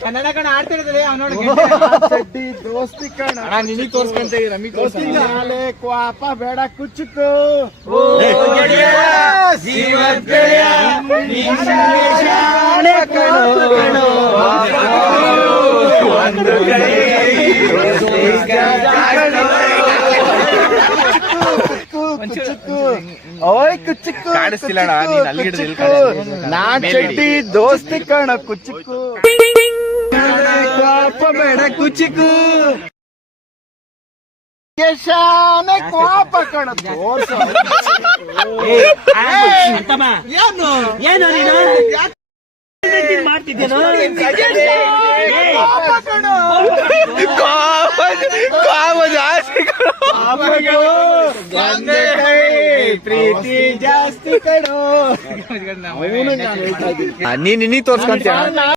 ಕನ್ನಡ ಕಣ ಆಡ್ತಿರೋದ್ರೆ ಚಡ್ಡಿ ದೋಸ್ತಿ ಕಣ ನಿನಗ್ ತೋರ್ಸ್ಕೊಂತ ರಮಿ ನಾಳೆ ಕ್ವಾಪ ಬೇಡ ಕುಚ್ಚುಕು ಓಯ್ ಕುಚ್ಚುಕು ಕಾಣಿಸ್ತಿಲ್ಲ ನಾನ್ ಚಡ್ಡಿ ದೋಸ್ತಿ ಕಣ ಕುಚ್ಚುಕು ಕ್ವಾಪ ಬೇಡ ಕುಚ್ಚುಕು ಶಾನೆ ಕ್ವಾಪ ಕಣ ತೋರ್ಸ ಏನು ನೀನು ಮಾಡ್ತಿದ್ದೇನೋ ಪ್ರೀತಿ ಜಾಸ್ತಿ ಕಣೋ ನೀನ್ ತೋರ್ಸ್ಕೊಂತೀಯ